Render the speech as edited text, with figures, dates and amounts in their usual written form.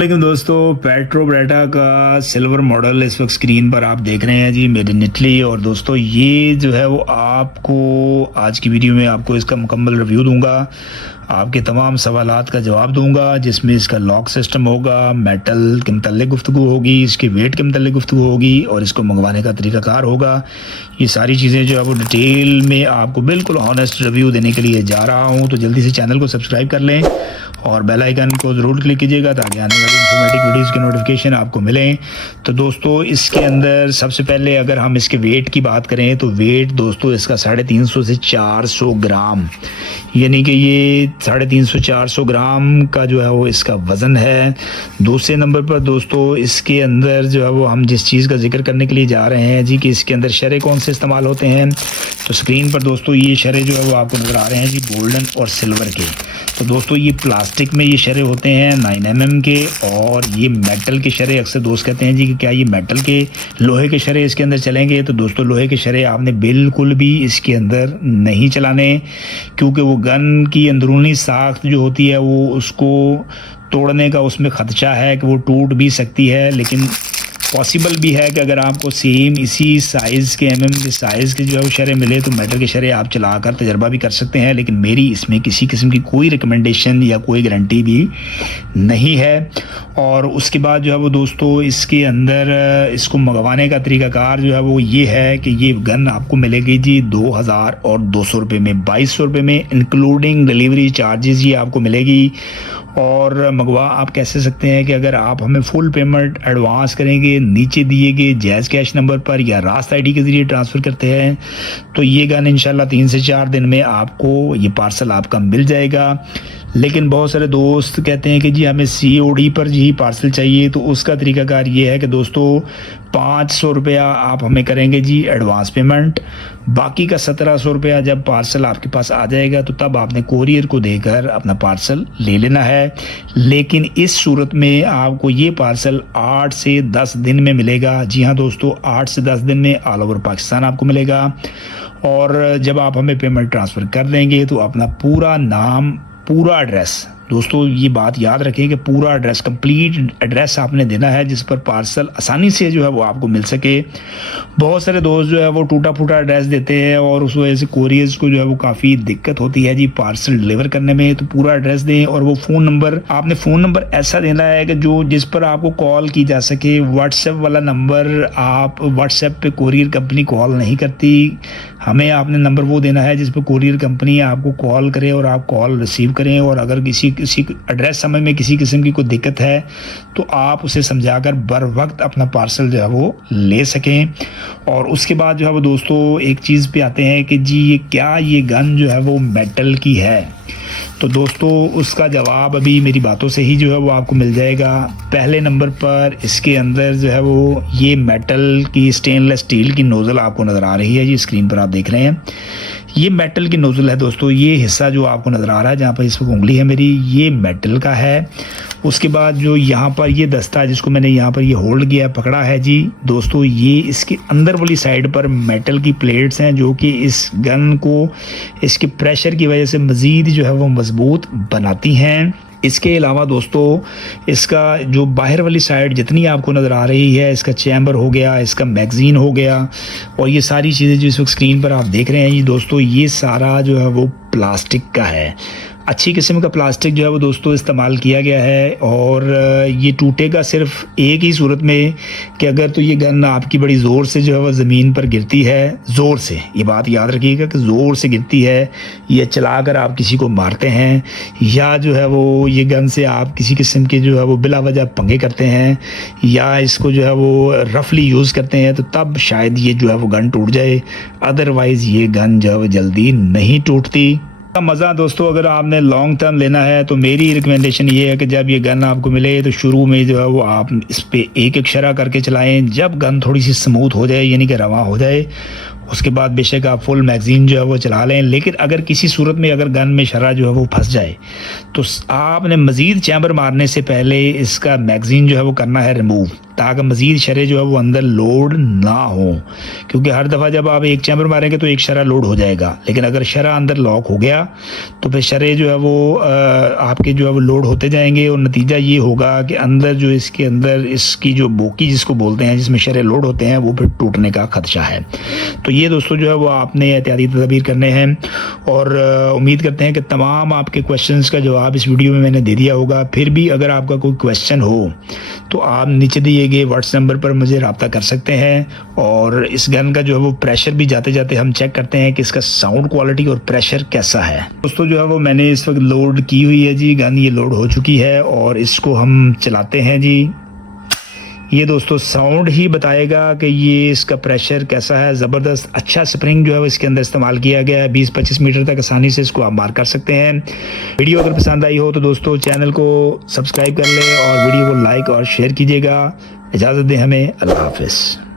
लेकिन दोस्तों petro Beretta का सिल्वर मॉडल इस वक्त स्क्रीन पर आप देख रहे हैं जी, मेड इन इटली। और दोस्तों ये जो है वो आपको आज की वीडियो में आपको इसका मुकम्मल रिव्यू दूंगा, आपके तमाम सवालात का जवाब दूंगा, जिसमें इसका लॉक सिस्टम होगा, मेटल के मतलब गुफ्तगू होगी, इसके वेट के मतलब गुफ्तगू होगी और इसको मंगवाने का तरीक़ाकार होगा। ये सारी चीज़ें जो है वो डिटेल में आपको बिल्कुल ऑनेस्ट रिव्यू देने के लिए जा रहा हूँ। तो जल्दी से चैनल को सब्सक्राइब कर लें और बेल आइकन को ज़रूर क्लिक कीजिएगा ताकि आने वाली इंफॉर्मेटिव वीडियोज़ के नोटिफिकेशन आपको मिलें। तो दोस्तों इसके अंदर सबसे पहले अगर हम इसके वेट की बात करें तो वेट दोस्तों इसका 350 से 400 ग्राम, यानी कि ये 350-400 ग्राम का जो है वो इसका वज़न है। दूसरे नंबर पर दोस्तों इसके अंदर जो है वो हम जिस चीज़ का जिक्र करने के लिए जा रहे हैं जी कि इसके अंदर शरे कौन से इस्तेमाल होते हैं, तो स्क्रीन पर दोस्तों ये शरे जो है वो आपको नज़र आ रहे हैं जी, गोल्डन और सिल्वर के। तो दोस्तों ये प्लास्टिक में ये शरे होते हैं 9 mm के, और ये मेटल के शरे। अक्सर दोस्त कहते हैं जी कि क्या ये मेटल के लोहे के शरे इसके अंदर चलेंगे, तो दोस्तों लोहे के शरे आपने बिल्कुल भी इसके अंदर नहीं चलाने, क्योंकि वो गन की अंदरूनी साख्त जो होती है वो उसको तोड़ने का उसमें ख़दशा है कि वो टूट भी सकती है। लेकिन पॉसिबल भी है कि अगर आपको सेम इसी साइज़ के के साइज़ के जो है वो शरे मिले तो मेटल के शरे आप चलाकर तजर्बा भी कर सकते हैं, लेकिन मेरी इसमें किसी किस्म की कोई रिकमेंडेशन या कोई गारंटी भी नहीं है। और उसके बाद जो है वो दोस्तों इसके अंदर इसको मंगवाने का तरीक़ाकार जो है वो ये है कि ये गन आपको मिलेगी जी 2200 रुपये में, 2200 रुपये में इंक्लूडिंग डिलीवरी चार्जेस ये आपको मिलेगी। और मंगवा आप कैसे सकते हैं कि अगर आप हमें फुल पेमेंट एडवांस करेंगे नीचे दिए गए जैज़ कैश नंबर पर या रास्त आईडी के ज़रिए ट्रांसफ़र करते हैं तो ये गन इंशाल्लाह 3 से 4 दिन में आपको ये पार्सल आपका मिल जाएगा। लेकिन बहुत सारे दोस्त कहते हैं कि जी हमें COD पर जी पार्सल चाहिए, तो उसका तरीक़ाकार ये है कि दोस्तों 500 रुपया आप हमें करेंगे जी एडवांस पेमेंट, बाकी का 1700 रुपया जब पार्सल आपके पास आ जाएगा तो तब आपने कोरियर को देकर अपना पार्सल ले लेना है। लेकिन इस सूरत में आपको ये पार्सल 8 से 10 दिन में मिलेगा। जी हाँ दोस्तों, 8 से 10 दिन में ऑल ओवर पाकिस्तान आपको मिलेगा। और जब आप हमें पेमेंट ट्रांसफ़र कर देंगे तो अपना पूरा नाम, पूरा एड्रेस, दोस्तों ये बात याद रखें कि पूरा एड्रेस, कंप्लीट एड्रेस आपने देना है जिस पर पार्सल आसानी से जो है वो आपको मिल सके। बहुत सारे दोस्त जो है वो टूटा फूटा एड्रेस देते हैं और उस वजह से कोरियर्स को जो है वो काफ़ी दिक्कत होती है जी पार्सल डिलीवर करने में। तो पूरा एड्रेस दें और वो फ़ोन नंबर, आपने फ़ोन नंबर ऐसा देना है कि जो जिस पर आपको कॉल की जा सके। व्हाट्सएप वाला नंबर, आप व्हाट्सएप पे कोरियर कंपनी कॉल नहीं करती, हमें आपने नंबर वो देना है जिस पर कोरियर कंपनी आपको कॉल करे और आप कॉल रिसीव करें। और अगर किसी एड्रेस समझ में किसी किस्म की कोई दिक्कत है तो आप उसे समझाकर बर वक्त अपना पार्सल जो है वो ले सकें। और उसके बाद जो है वो दोस्तों एक चीज़ पे आते हैं कि जी ये क्या ये गन जो है वो मेटल की है, तो दोस्तों उसका जवाब अभी मेरी बातों से ही जो है वो आपको मिल जाएगा। पहले नंबर पर इसके अंदर जो है वो ये मेटल की स्टेनलेस स्टील की नोज़ल आपको नज़र आ रही है जी, स्क्रीन पर आप देख रहे हैं। ये मेटल की नोज़ल है दोस्तों, ये हिस्सा जो आपको नज़र आ रहा है जहाँ पर इस वक्त उंगली है मेरी, ये मेटल का है। उसके बाद जो यहाँ पर ये दस्ता जिसको मैंने यहाँ पर ये होल्ड किया है, पकड़ा है जी दोस्तों, ये इसके अंदर वाली साइड पर मेटल की प्लेट्स हैं जो कि इस गन को इसके प्रेशर की वजह से मज़ीद जो है वो मजबूत बनाती हैं। इसके अलावा दोस्तों इसका जो बाहर वाली साइड जितनी आपको नज़र आ रही है, इसका चैम्बर हो गया, इसका मैगज़ीन हो गया, और ये सारी चीज़ें जो इस वक्त स्क्रीन पर आप देख रहे हैं ये दोस्तों, ये सारा जो है वो प्लास्टिक का है। अच्छी किस्म का प्लास्टिक जो है वो दोस्तों इस्तेमाल किया गया है। और ये टूटेगा सिर्फ एक ही सूरत में कि अगर तो ये गन आपकी बड़ी ज़ोर से जो है वो ज़मीन पर गिरती है, ज़ोर से, ये बात याद रखिएगा कि ज़ोर से गिरती है, या चलाकर आप किसी को मारते हैं, या जो है वो ये गन से आप किसी किस्म के जो है वो बिला वजह पंगे करते हैं, या इसको जो है वो रफली यूज़ करते हैं, तो तब शायद ये जो है वो गन टूट जाए। अदरवाइज़ ये गन जो है वो जल्दी नहीं टूटती। का मज़ा दोस्तों अगर आपने लॉन्ग टर्म लेना है तो मेरी रिकमेंडेशन ये है कि जब ये गन आपको मिले तो शुरू में जो है वो आप इस पे एक शरा करके चलाएं। जब गन थोड़ी सी स्मूथ हो जाए, यानी कि रवा हो जाए, उसके बाद बेशक आप फुल मैगज़ीन जो है वो चला लें। लेकिन अगर किसी सूरत में अगर गन में शरा जो है वो फंस जाए तो आपने मज़ीद चैम्बर मारने से पहले इसका मैगज़ीन जो है वो करना है रिमूव, ताकि मज़ीद शरे जो है वो अंदर लोड ना हो, क्योंकि हर दफ़ा जब आप एक चैम्बर मारेंगे तो एक शरा लोड हो जाएगा, लेकिन अगर शरा अंदर लॉक हो गया तो फिर शरे जो है वो आपके जो है वो लोड होते जाएंगे और नतीजा ये होगा कि अंदर जो इसके अंदर इसकी जो बोकी जिसको बोलते हैं, जिसमें शरे लोड होते हैं, वो फिर टूटने का खदशा है। तो ये दोस्तों जो है वो आपने एहतियाती तदबीर करने हैं और उम्मीद करते हैं कि तमाम आपके क्वेश्चंस का जवाब इस वीडियो में मैंने दे दिया होगा। फिर भी अगर आपका कोई क्वेश्चन हो तो आप नीचे दिए गए व्हाट्सएप नंबर पर मुझे रब्ता कर सकते हैं। और इस गन का जो है वो प्रेशर भी जाते जाते हम चेक करते हैं कि इसका साउंड क्वालिटी और प्रेशर कैसा है। दोस्तों जो है वो मैंने इस वक्त लोड की हुई है जी, गन ये लोड हो चुकी है और इसको हम चलाते हैं जी। ये दोस्तों साउंड ही बताएगा कि ये इसका प्रेशर कैसा है। ज़बरदस्त अच्छा स्प्रिंग जो है वो इसके अंदर इस्तेमाल किया गया है। 20-25 मीटर तक आसानी से इसको आप मार कर सकते हैं। वीडियो अगर पसंद आई हो तो दोस्तों चैनल को सब्सक्राइब कर लें और वीडियो को लाइक और शेयर कीजिएगा। इजाज़त दें हमें, अल्लाह हाफ़िज़।